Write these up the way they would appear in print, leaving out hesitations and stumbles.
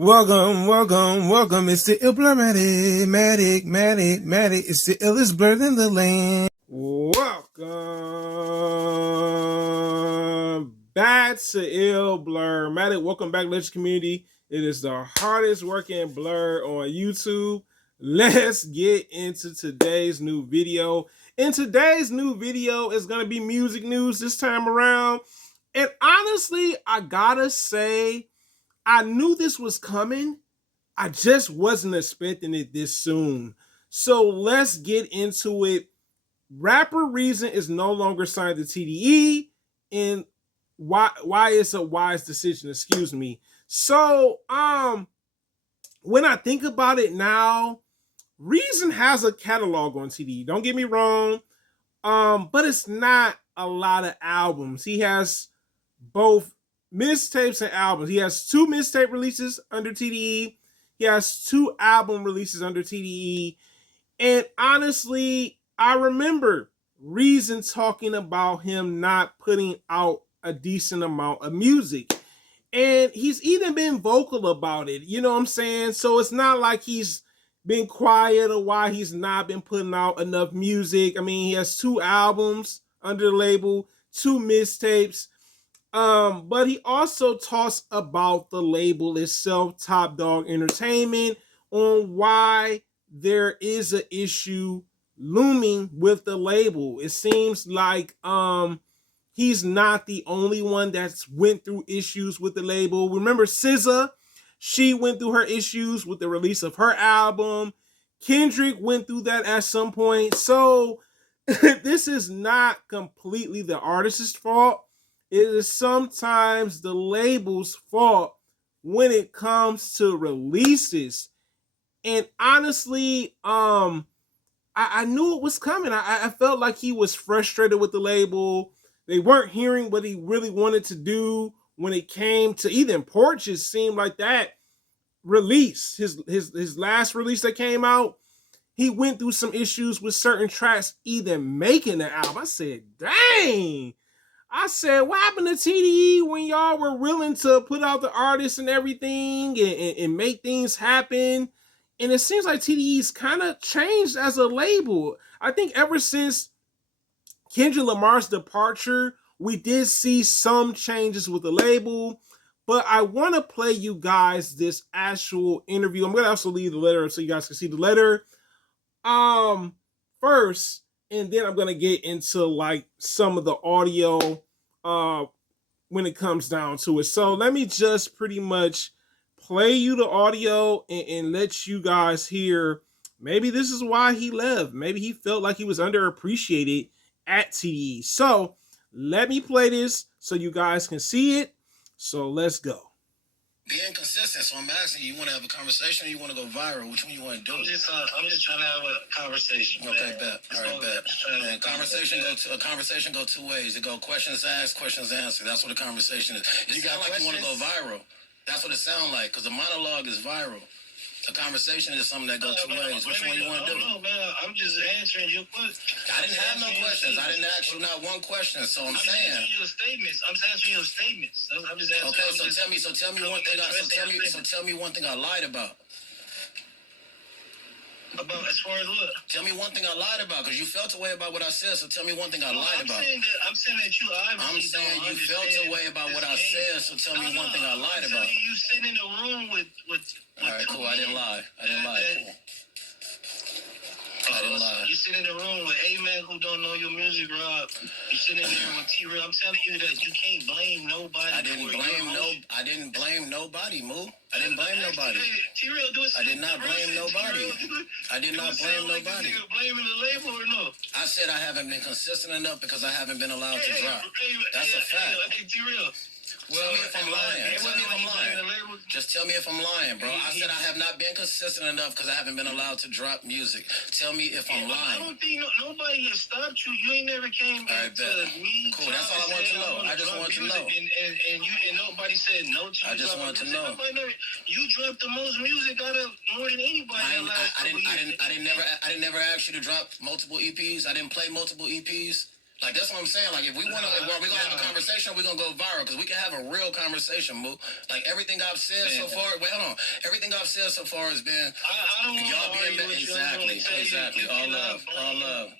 Welcome. It's the Matic. It's the illest blerd in the land. Welcome back to Ill Blerd Matic. Welcome back, Legend Community. It is the hardest working blerd on YouTube. Let's get into today's new video. In today's new video is going to be music news this time around. And honestly, I gotta say, I knew this was coming. I just wasn't expecting it this soon. So let's get into it. Rapper Reason is no longer signed to TDE, and why it's a wise decision, excuse me. So when I think about it now, Reason has a catalog on TDE. Don't get me wrong. But it's not a lot of albums. He has both mixtapes and albums. He has 2 mixtape releases under TDE. He has 2 album releases under TDE. And honestly, I remember Reason talking about him not putting out a decent amount of music. And he's even been vocal about it. You know what I'm saying? So it's not like he's been quiet or why he's not been putting out enough music. I mean, he has 2 albums under the label, 2 mixtapes. But he also talks about the label itself, Top Dog Entertainment, on why there is an issue looming with the label. It seems like he's not the only one that's went through issues with the label. Remember SZA? She went through her issues with the release of her album. Kendrick went through that at some point. So this is not completely the artist's fault. It is sometimes the label's fault when it comes to releases. And honestly, I knew it was coming. I felt like he was frustrated with the label. They weren't hearing what he really wanted to do when it came to even Porches. Seemed like that release, his last release that came out, he went through some issues with certain tracks even making the album. I said, dang. I said, what happened to TDE when y'all were willing to put out the artists and everything and make things happen? And it seems like TDE's kind of changed as a label. I think ever since Kendrick Lamar's departure, we did see some changes with the label. But I want to play you guys this actual interview. I'm going to also leave the letter so you guys can see the letter first. And then I'm going to get into like some of the audio when it comes down to it. So let me just pretty much play you the audio and let you guys hear. Maybe this is why he left. Maybe he felt like he was underappreciated at TDE. So let me play this so you guys can see it. So let's go. Being consistent, so I'm asking you, want to have a conversation or you want to go viral? Which one you want to do? I'm just trying to have a conversation. Okay, bet. All right, bet. And conversation go 2 ways. It go questions asked, questions answered. That's what a conversation is. You sound like you want to go viral. That's what it sounds like, because a monologue is viral. A conversation is something that goes 2 ways. Which one you want to do? No, man. I'm just answering your question. I didn't have no questions. I didn't ask you not one question. So I'm saying. I'm answering your statements. I'm answering your statements. I'm just answering. Okay, so tell me one thing. Tell me one thing I lied about. About as far as what? Tell me one thing I lied about, because you felt a way about what I said. So tell me one thing I lied about. I'm saying that you obviously I'm saying you felt a way about what I said. So tell me one thing I lied about. You sitting in a room with. All right, cool. I didn't lie. Cool. I didn't lie. You sit in the room with A-Man who don't know your music, Rob. You sitting in there with T-Real. I'm telling you that you can't blame nobody. I didn't blame nobody, Moo. I didn't blame nobody. T-Real doing I did not blame nobody. I did not blame nobody. You blaming the label or no? I said I haven't been consistent enough because I haven't been allowed to drop. That's a fact. Hey, T-Real. Tell me if I'm lying. Just tell me if I'm lying, bro. I said I have not been consistent enough because I haven't been allowed to drop music. Tell me if I'm lying. I don't think nobody has stopped you. You ain't never came back to me. Cool. That's all I want to know. I just want to know. And nobody said no to you. I just want to know. You dropped the most music out of more than anybody. I didn't never ask you to drop multiple EPs. I didn't play multiple EPs. Like, that's what I'm saying. Like, if we want to, we're going to have a conversation, we're going to go viral, because we can have a real conversation, Moo. Like, everything I've said so far, wait, hold on. Everything I've said so far has been. I don't want y'all to argue with you. Exactly. All love.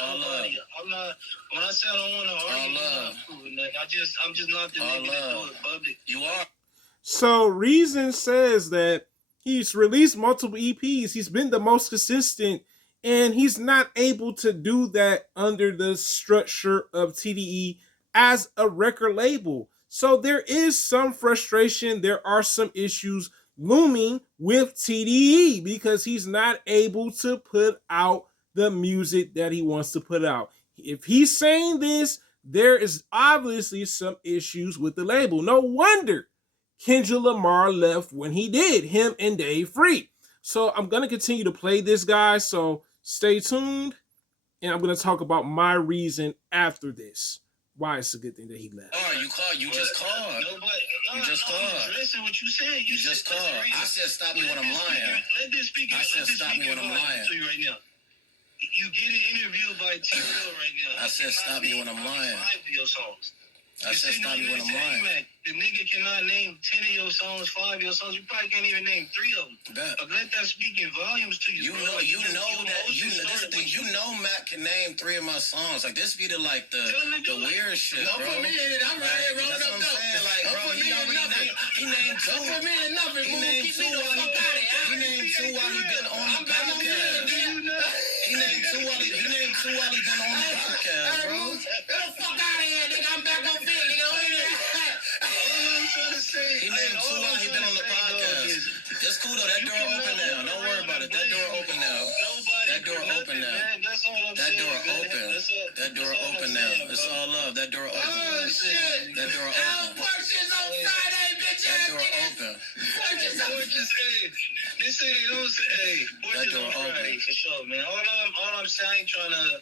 I'm not. When I say I don't want to argue, I'm not proving that. I'm just not the nigga that do it public. You are. So Reason says that he's released multiple EPs. He's been the most consistent, and he's not able to do that under the structure of TDE as a record label. So there is some frustration. There are some issues looming with TDE because he's not able to put out the music that he wants to put out. If he's saying this, there is obviously some issues with the label. No wonder Kendrick Lamar left when he did, him and Dave Free. So I'm going to continue to play this, guys. So stay tuned, and I'm going to talk about my reason after this. Why it's a good thing that he left. Oh, you just called. You just called. Listen, what you said. You just called. I said stop me when I'm lying. Let this speak. I said stop me when I'm lying. To you right now. You get an interview by T-Real right now. I said stop me when I'm lying. 5 of your songs. I said stop me when I'm lying. The nigga cannot name 10 of your songs, 5 of your songs. You probably can't even name 3 of them. But let that speak in volumes to you. You know Matt can name 3 of my songs. Like this be the weird shit, bro. Don't put me in it. I'm right here rolling up though. He named 2. Don't put me in nothing. He named 2 while he been on the podcast. He named 2 while he been on the podcast, bro. Get the fuck out of here, nigga. I'm back on field, nigga. He named 2 while he been on the podcast. It's cool though. That door open now. Don't worry about it. That door open now. That door open now. That door open. That door open now. It's all love. That door open. Oh shit. That door open. Purchase on Friday, bitch. That door open. Purchase, this ain't no say. Purchase on Friday for sure, man. All I'm saying, I ain't trying to.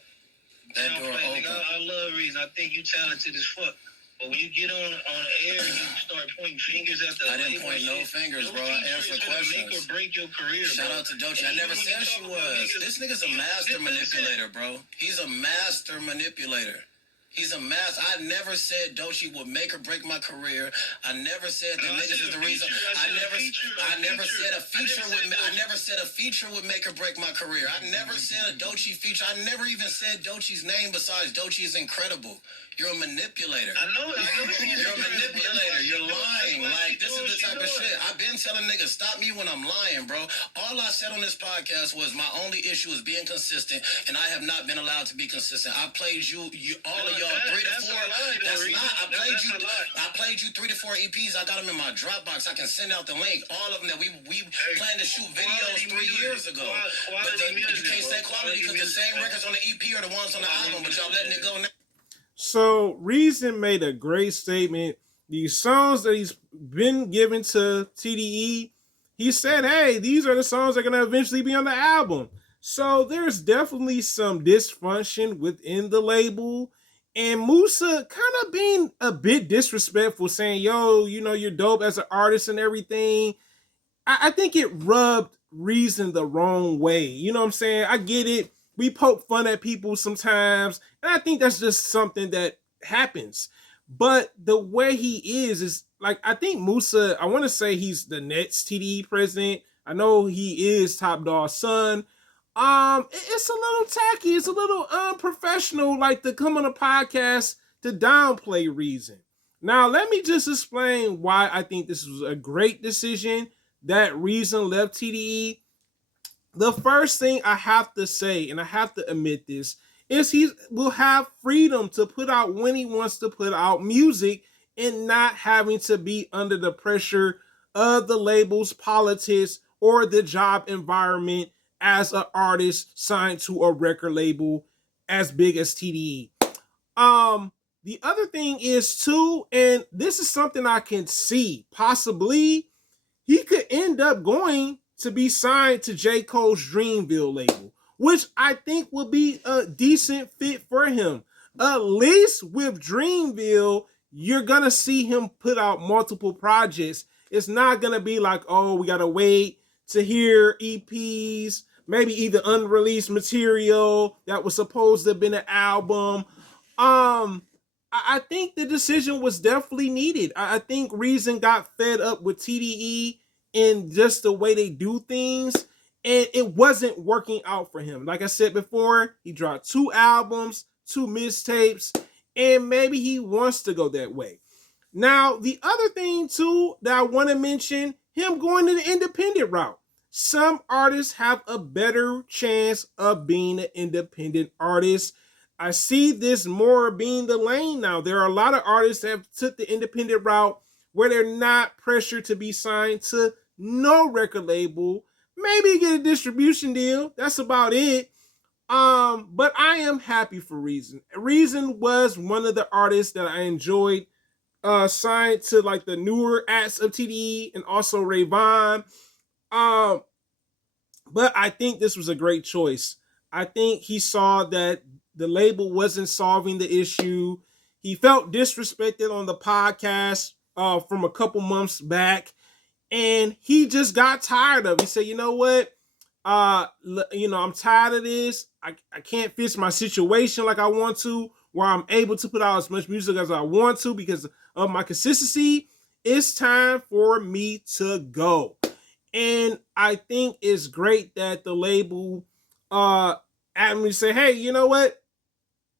That door open. I love Reason. I think you talented as fuck. But when you get on air and you start pointing fingers at the I didn't point no fingers, bro. I answered questions. Make or break your career, Shout out to Doechii. I never said she was. This nigga's a master manipulator, bro. He's a master manipulator. He's a master. I never said Doechii would make or break my career. I never said that niggas is the reason. I never said a feature would make or break my career. I never said a Doechii feature. I never even said Doechii's name besides Doechii is incredible. You're a manipulator. I know. You're a manipulator. You're lying. Like, this is the type of shit. I've been telling niggas, stop me when I'm lying, bro. All I said on this podcast was my only issue is being consistent, and I have not been allowed to be consistent. I played all of y'all 3 to 4. I played you 3 to 4 EPs. I got them in my Dropbox. I can send out the link. All of them that we planned to shoot videos 3 years ago. But you can't say quality because the same records on the EP are the ones on the album, but y'all letting it go now. So Reason made a great statement. These songs that he's been given to TDE, he said, hey, these are the songs that are going to eventually be on the album. So there's definitely some dysfunction within the label. And Musa kind of being a bit disrespectful, saying, yo, you know, you're dope as an artist and everything. I think it rubbed Reason the wrong way. You know what I'm saying? I get it. We poke fun at people sometimes, and I think that's just something that happens. But the way he is like, I think Musa, I want to say he's the next TDE president. I know he is Top Dog's son. It's a little tacky. It's a little unprofessional, like to come on a podcast to downplay Reason. Now, let me just explain why I think this was a great decision that Reason left TDE. The first thing I have to say, and I have to admit this, is he will have freedom to put out when he wants to put out music and not having to be under the pressure of the label's politics or the job environment as an artist signed to a record label as big as TDE. The other thing is too, and this is something I can see, possibly he could end up going to be signed to J. Cole's Dreamville label, which I think would be a decent fit for him. At least with Dreamville, you're going to see him put out multiple projects. It's not going to be like, oh, we got to wait to hear EPs, maybe either unreleased material that was supposed to have been an album. I think the decision was definitely needed. I think Reason got fed up with TDE in just the way they do things, and it wasn't working out for him. Like I said before, he dropped 2 albums, 2 mixtapes, and maybe he wants to go that way. Now, the other thing too that I want to mention, him going to the independent route. Some artists have a better chance of being an independent artist. I see this more being the lane now. There are a lot of artists that have took the independent route where they're not pressured to be signed to no record label. Maybe get a distribution deal. That's about it. But I am happy for Reason. Reason was one of the artists that I enjoyed signed to like the newer acts of TDE and also Rayvon. Um, but I think this was a great choice. I think he saw that the label wasn't solving the issue. He felt disrespected on the podcast from a couple months back, and he just got tired of it. He said, "You know what? I'm tired of this. I can't fix my situation like I want to, where I'm able to put out as much music as I want to because of my consistency. It's time for me to go." And I think it's great that the label at me say, "Hey, you know what?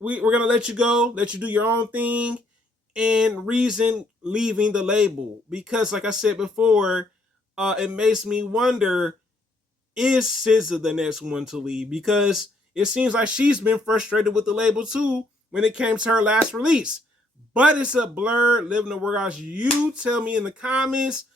We're gonna let you go, let you do your own thing," and Reason leaving the label. Because like I said before, it makes me wonder, is SZA the next one to leave? Because it seems like she's been frustrated with the label too when it came to her last release. But it's a blur, living the workouts. You tell me in the comments,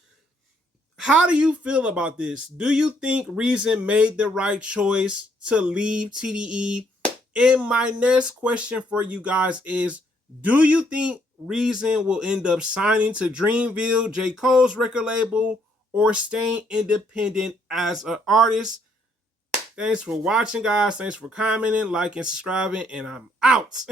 how do you feel about this? Do you think Reason made the right choice to leave TDE? And my next question for you guys is, do you think Reason will end up signing to Dreamville, J. Cole's record label, or staying independent as an artist? Thanks for watching, guys. Thanks for commenting, liking, subscribing, and I'm out.